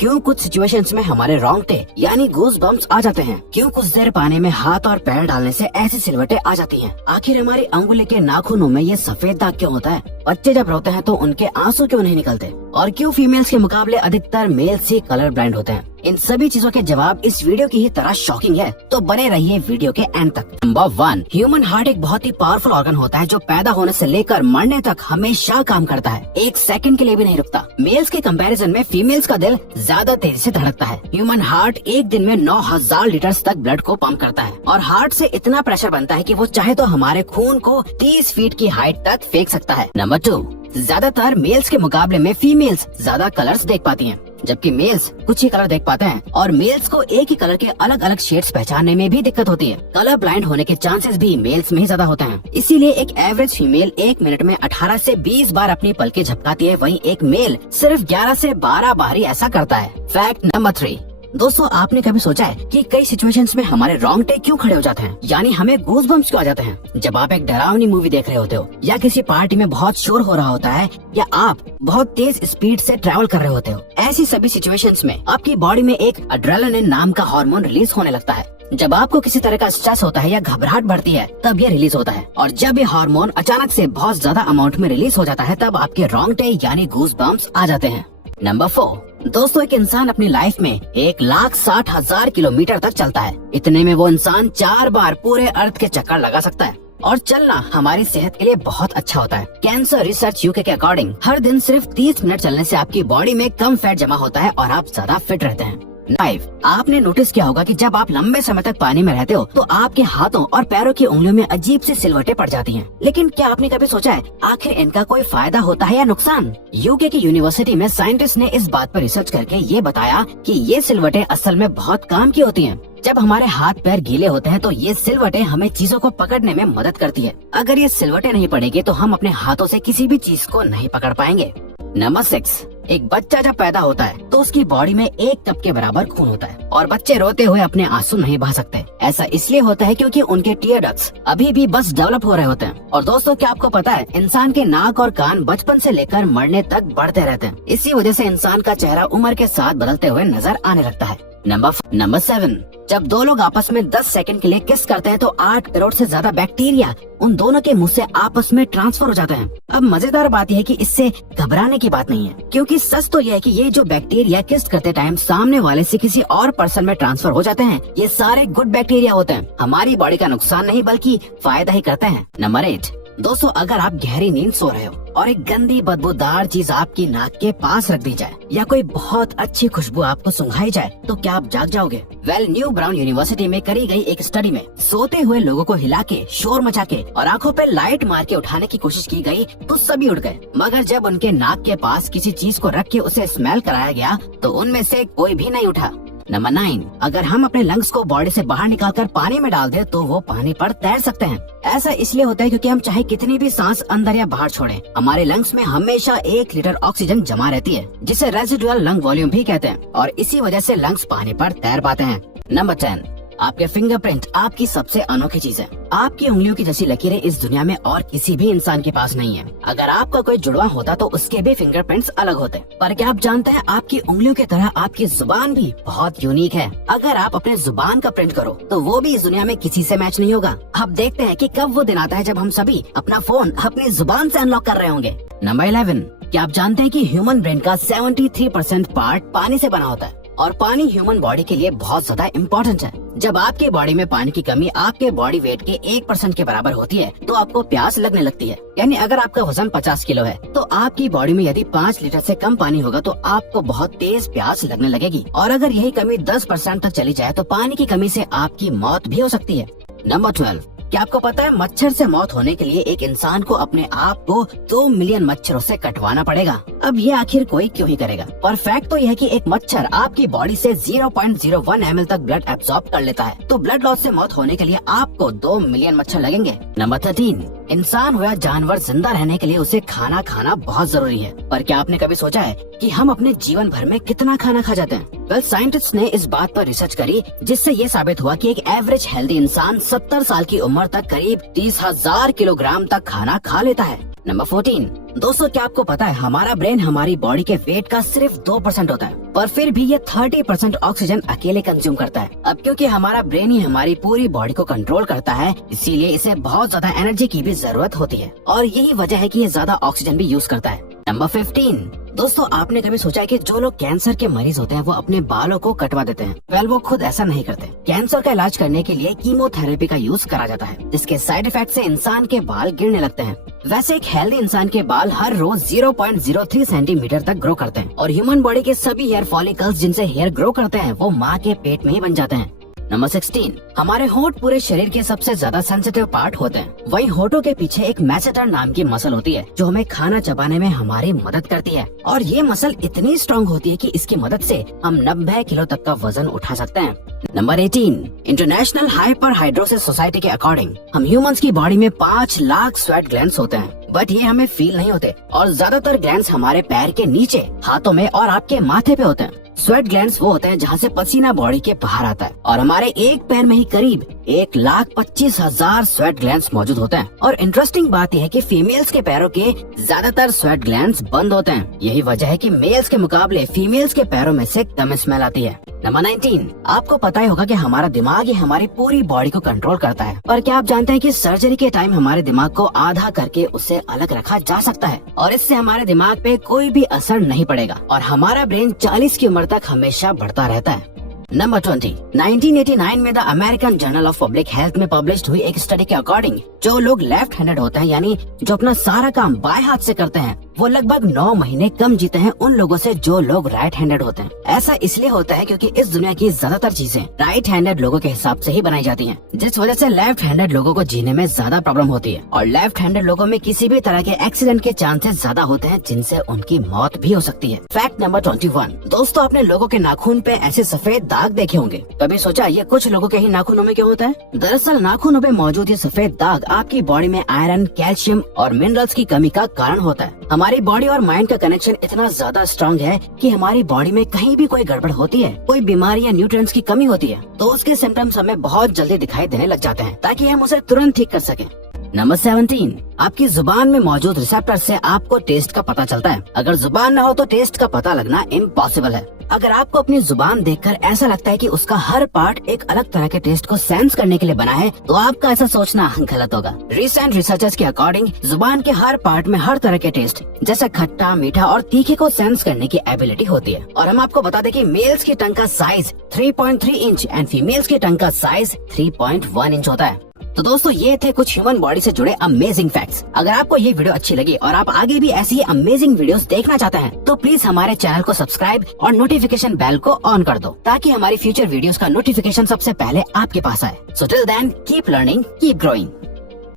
क्यों कुछ सिचुएशंस में हमारे रोंगटे यानी गूज बम्प्स आ जाते हैं, क्यों कुछ देर पानी में हाथ और पैर डालने से ऐसी सिलवटें आ जाती हैं, आखिर हमारी अंगुली के नाखूनों में ये सफेद दाग क्यों होता है, बच्चे जब रोते हैं तो उनके आंसू क्यों नहीं निकलते, और क्यों फीमेल्स के मुकाबले अधिकतर मेल्स ही कलर ब्लाइंड होते हैं। इन सभी चीजों के जवाब इस वीडियो की ही तरह शॉकिंग है, तो बने रहिए वीडियो के एंड तक। नंबर 1, ह्यूमन हार्ट एक बहुत ही पावरफुल ऑर्गन होता है जो पैदा होने से लेकर मरने तक हमेशा काम करता है, एक सेकंड के लिए भी नहीं रुकता। मेल्स के कंपैरिजन में फीमेल्स का दिल ज्यादा तेजी से धड़कता है। ह्यूमन हार्ट एक दिन में 9000 लीटर तक ब्लड को पंप करता है और हार्ट से इतना प्रेशर बनता है कि वो चाहे तो हमारे खून को 30 फीट की हाइट तक फेंक सकता है। नंबर 2, ज्यादातर मेल्स के मुकाबले में फीमेल्स ज्यादा कलर्स देख पाती हैं, जबकि मेल्स कुछ ही कलर देख पाते हैं, और मेल्स को एक ही कलर के अलग अलग शेड्स पहचानने में भी दिक्कत होती है। कलर ब्लाइंड होने के चांसेस भी मेल्स में ही ज्यादा होते हैं, इसीलिए एक एवरेज फीमेल 1 मिनट में 18 से 20 बार अपनी पलकें झपकाती है, वहीं एक मेल सिर्फ 11 से 12 बार ही ऐसा करता है। फैक्ट नंबर 3, दोस्तों आपने कभी सोचा है कि कई सिचुएशंस में हमारे रोंगटे क्यों खड़े हो जाते हैं, यानी हमें गूज बम्प्स क्यों आ जाते हैं जब आप एक डरावनी मूवी देख रहे होते हो, या किसी पार्टी में बहुत शोर हो रहा होता है, या आप बहुत तेज स्पीड से ट्रैवल कर रहे होते हो। ऐसी सभी सिचुएशंस में आपकी बॉडी में एक एड्रेनालिन नाम का हार्मोन रिलीज होने लगता है। जब आपको किसी तरह का स्ट्रेस होता है या घबराहट बढ़ती है तब ये रिलीज होता है, और जब ये हार्मोन अचानक से बहुत ज्यादा अमाउंट में रिलीज हो जाता है तब आपके रोंगटे यानी गूज बम्प्स आ जाते हैं। नंबर 4, दोस्तों एक इंसान अपनी लाइफ में 1,60,000 किलोमीटर तक चलता है। इतने में वो इंसान 4 बार पूरे अर्थ के चक्कर लगा सकता है, और चलना हमारी सेहत के लिए बहुत अच्छा होता है। कैंसर रिसर्च यूके के अकॉर्डिंग हर दिन सिर्फ 30 मिनट चलने से आपकी बॉडी में कम फैट जमा होता है और आप ज्यादा फिट रहते हैं। 5, आपने नोटिस किया होगा कि जब आप लंबे समय तक पानी में रहते हो तो आपके हाथों और पैरों की उंगलियों में अजीब सी सिलवटें पड़ जाती हैं। लेकिन क्या आपने कभी सोचा है आखिर इनका कोई फायदा होता है या नुकसान? यूके की यूनिवर्सिटी में साइंटिस्ट ने इस बात पर रिसर्च करके ये बताया कि ये सिलवटें असल में बहुत काम की होती हैं। जब हमारे हाथ पैर गीले होते हैं तो ये सिलवटें हमें चीजों को पकड़ने में मदद करती है। अगर ये सिलवटें नहीं पड़ेगी तो हम अपने हाथों से किसी भी चीज को नहीं पकड़ पाएंगे। नंबर 6, एक बच्चा जब पैदा होता है तो उसकी बॉडी में 1 कप के बराबर खून होता है, और बच्चे रोते हुए अपने आंसू नहीं बहा सकते। ऐसा इसलिए होता है क्योंकि उनके टीयर डक्ट्स अभी भी बस डेवलप हो रहे होते हैं। और दोस्तों क्या आपको पता है इंसान के नाक और कान बचपन से लेकर मरने तक बढ़ते रहते हैं, इसी वजह से इंसान का चेहरा उम्र के साथ बदलते हुए नजर आने लगता है। नंबर 7, जब 2 लोग आपस में 10 सेकंड के लिए किस करते हैं तो 8 करोड़ से ज्यादा बैक्टीरिया उन दोनों के मुंह से आपस में ट्रांसफर हो जाते हैं। अब मजेदार बात यह है कि इससे घबराने की बात नहीं है, क्योंकि सच तो यह है कि ये जो बैक्टीरिया किस करते टाइम सामने वाले से किसी और पर्सन में ट्रांसफर हो जाते हैं, ये सारे गुड बैक्टीरिया होते हैं, हमारी बॉडी का नुकसान नहीं बल्कि फायदा ही करते हैं। नंबर 8, दोस्तों अगर आप गहरी नींद सो रहे हो और एक गंदी बदबूदार चीज आपकी नाक के पास रख दी जाए या कोई बहुत अच्छी खुशबू आपको सुंघाई जाए तो क्या आप जाग जाओगे? न्यू ब्राउन यूनिवर्सिटी में करी गई एक स्टडी में सोते हुए लोगों को हिला के, शोर मचा के और आंखों पे लाइट मार के उठाने की कोशिश की गई तो सभी उठ गए, मगर जब उनके नाक के पास किसी चीज को रख के उसे स्मेल कराया गया तो उनमें से कोई भी नहीं उठा। नंबर 9, अगर हम अपने लंग्स को बॉडी से बाहर निकालकर पानी में डाल दें तो वो पानी पर तैर सकते हैं। ऐसा इसलिए होता है क्योंकि हम चाहे कितनी भी सांस अंदर या बाहर छोड़ें, हमारे लंग्स में हमेशा 1 लीटर ऑक्सीजन जमा रहती है, जिसे रेजिडुअल लंग वॉल्यूम भी कहते हैं, और इसी वजह से लंग्स पानी पर तैर पाते हैं। नंबर 10, आपके फिंगरप्रिंट आपकी सबसे अनोखी चीज है। आपकी उंगलियों की जैसी लकीरें इस दुनिया में और किसी भी इंसान के पास नहीं है। अगर आपका कोई जुड़वा होता तो उसके भी फिंगरप्रिंट्स अलग होते, पर क्या आप जानते हैं आपकी उंगलियों की तरह आपकी जुबान भी बहुत यूनिक है। अगर आप अपने जुबान का प्रिंट करो तो वो भी इस दुनिया में किसी से मैच नहीं होगा। अब देखते हैं कि कब वो दिन आता है जब हम सभी अपना फोन अपनी जुबान से अनलॉक कर रहे होंगे। नंबर 11, क्या आप जानते हैं कि ह्यूमन ब्रेन का 73% पार्ट पानी से बना होता है, और पानी ह्यूमन बॉडी के लिए बहुत ज्यादा इम्पोर्टेंट है। जब आपकी बॉडी में पानी की कमी आपके बॉडी वेट के 1% के बराबर होती है तो आपको प्यास लगने लगती है। यानी अगर आपका वजन 50 किलो है तो आपकी बॉडी में यदि 5 लीटर से कम पानी होगा तो आपको बहुत तेज प्यास लगने लगेगी, और अगर यही कमी 10% तक चली जाए तो पानी की कमी से आपकी मौत भी हो सकती है। नंबर 12, क्या आपको पता है मच्छर से मौत होने के लिए एक इंसान को अपने आप को 2 मिलियन मच्छरों से कटवाना पड़ेगा। अब ये आखिर कोई क्यों ही करेगा? पर फैक्ट तो यह है कि एक मच्छर आपकी बॉडी से 0.01 ml तक ब्लड एब्सॉर्ब कर लेता है, तो ब्लड लॉस से मौत होने के लिए आपको 2 मिलियन मच्छर लगेंगे। नंबर 13, इंसान हो या जानवर जिंदा रहने के लिए उसे खाना खाना बहुत जरूरी है, पर क्या आपने कभी सोचा है कि हम अपने जीवन भर में कितना खाना खा जाते हैं? साइंटिस्ट ने इस बात पर रिसर्च करी जिससे ये साबित हुआ कि एक एवरेज हेल्दी इंसान 70 साल की उम्र तक करीब 30,000 किलोग्राम तक खाना खा लेता है। नंबर 14, दोस्तों क्या आपको पता है हमारा ब्रेन हमारी बॉडी के वेट का सिर्फ 2% होता है, पर फिर भी ये 30% ऑक्सीजन अकेले कंज्यूम करता है। अब क्योंकि हमारा ब्रेन ही हमारी पूरी बॉडी को कंट्रोल करता है, इसीलिए इसे बहुत ज्यादा एनर्जी की भी जरूरत होती है और यही वजह है कि ये ज्यादा ऑक्सीजन भी यूज करता है। नंबर 15। दोस्तों आपने कभी सोचा है कि जो लोग कैंसर के मरीज होते हैं वो अपने बालों को कटवा देते हैं? वेल वो खुद ऐसा नहीं करते। कैंसर का इलाज करने के लिए कीमोथेरेपी का यूज करा जाता है, जिसके साइड इफेक्ट से इंसान के बाल गिरने लगते हैं। वैसे एक हेल्दी इंसान के बाल हर रोज 0.03 सेंटीमीटर तक ग्रो करते हैं और ह्यूमन बॉडी के सभी हेयर फॉलिकल्स जिनसे हेयर ग्रो करते हैं वो माँ के पेट में ही बन जाते हैं। नंबर 16। हमारे होंठ पूरे शरीर के सबसे ज्यादा सेंसिटिव पार्ट होते हैं। वहीं होठों के पीछे एक मैसेटर नाम की मसल होती है जो हमें खाना चबाने में हमारी मदद करती है और ये मसल इतनी स्ट्रॉन्ग होती है कि इसकी मदद से हम 90 किलो तक का वजन उठा सकते हैं। Number 18। International hyper hidrosis society के अकॉर्डिंग हम ह्यूमंस की बॉडी में 5 लाख स्वेट ग्लैंड्स होते हैं, बट ये हमें फील नहीं होते और ज्यादातर ग्लैंड्स हमारे पैर के नीचे, हाथों में और आपके माथे पे होते हैं। स्वेट ग्लैंड्स वो होते हैं जहाँ से पसीना बॉडी के बाहर आता है और हमारे एक पैर में ही करीब 1,25,000 स्वेट ग्लैंड्स मौजूद होते हैं। और इंटरेस्टिंग बात यह है कि फीमेल्स के पैरों के ज्यादातर स्वेट ग्लैंड्स बंद होते हैं। यही वजह है कि मेल्स के मुकाबले फीमेल्स के पैरों में से कम स्मेल आती है। नंबर 19। आपको पता ही होगा कि हमारा दिमाग ही हमारी पूरी बॉडी को कंट्रोल करता है, पर क्या आप जानते हैं कि सर्जरी के टाइम हमारे दिमाग को आधा करके उसे अलग रखा जा सकता है और इससे हमारे दिमाग पे कोई भी असर नहीं पड़ेगा और हमारा ब्रेन 40 की उम्र तक हमेशा बढ़ता रहता है। नंबर 20। 1989 में the American journal of public health में पब्लिश्ड हुई एक स्टडी के अकॉर्डिंग जो लोग लेफ्ट हैंडेड होते हैं, यानी जो अपना सारा काम बाएं हाथ से करते हैं, वो लगभग 9 महीने कम जीते हैं उन लोगों से जो लोग राइट हैंडेड होते हैं। ऐसा इसलिए होता है क्योंकि इस दुनिया की ज्यादातर चीजें राइट हैंडेड लोगों के हिसाब से ही बनाई जाती हैं, जिस वजह से लेफ्ट हैंडेड लोगों को जीने में ज्यादा प्रॉब्लम होती है और लेफ्ट हैंडेड लोगों में किसी भी तरह के एक्सीडेंट के चांसेस ज्यादा होते हैं जिनसे उनकी मौत भी हो सकती है। Fact number 21। दोस्तों आपने लोगों के नाखून पे ऐसे सफेद दाग देखे होंगे, कभी सोचा ये कुछ लोगों के ही नाखूनों में क्यों होता है? दरअसल नाखूनों में मौजूद ये सफेद दाग आपकी बॉडी में आयरन, कैल्शियम और मिनरल्स की कमी का कारण होता है। हमारी बॉडी और माइंड का कनेक्शन इतना ज्यादा स्ट्रॉन्ग है कि हमारी बॉडी में कहीं भी कोई गड़बड़ होती है, कोई बीमारी या न्यूट्रिएंट्स की कमी होती है, तो उसके सिम्टम्स हमें बहुत जल्दी दिखाई देने लग जाते हैं ताकि हम उसे तुरंत ठीक कर सकें। नंबर 17। आपकी जुबान में मौजूद रिसेप्टर से आपको टेस्ट का पता चलता है। अगर जुबान न हो तो टेस्ट का पता लगना इम्पॉसिबल है। अगर आपको अपनी जुबान देखकर ऐसा लगता है कि उसका हर पार्ट एक अलग तरह के टेस्ट को सेंस करने के लिए बना है, तो आपका ऐसा सोचना गलत होगा। रिसेंट रिसर्चर्स के अकॉर्डिंग जुबान के हर पार्ट में हर तरह के टेस्ट जैसे खट्टा, मीठा और तीखे को सेंस करने की एबिलिटी होती है। और हम आपको बता दें कि मेल्स की टंग का साइज 3.3 इंच एंड फीमेल्स की टंग का साइज 3.1 इंच होता है। तो दोस्तों ये थे कुछ ह्यूमन बॉडी से जुड़े अमेजिंग फैक्ट्स। अगर आपको ये वीडियो अच्छी लगी और आप आगे भी ऐसी ही अमेजिंग वीडियोस देखना चाहते हैं तो प्लीज हमारे चैनल को सब्सक्राइब और नोटिफिकेशन बेल को ऑन कर दो ताकि हमारी फ्यूचर वीडियोस का नोटिफिकेशन सबसे पहले आपके पास आए। So till then keep learning, keep growing.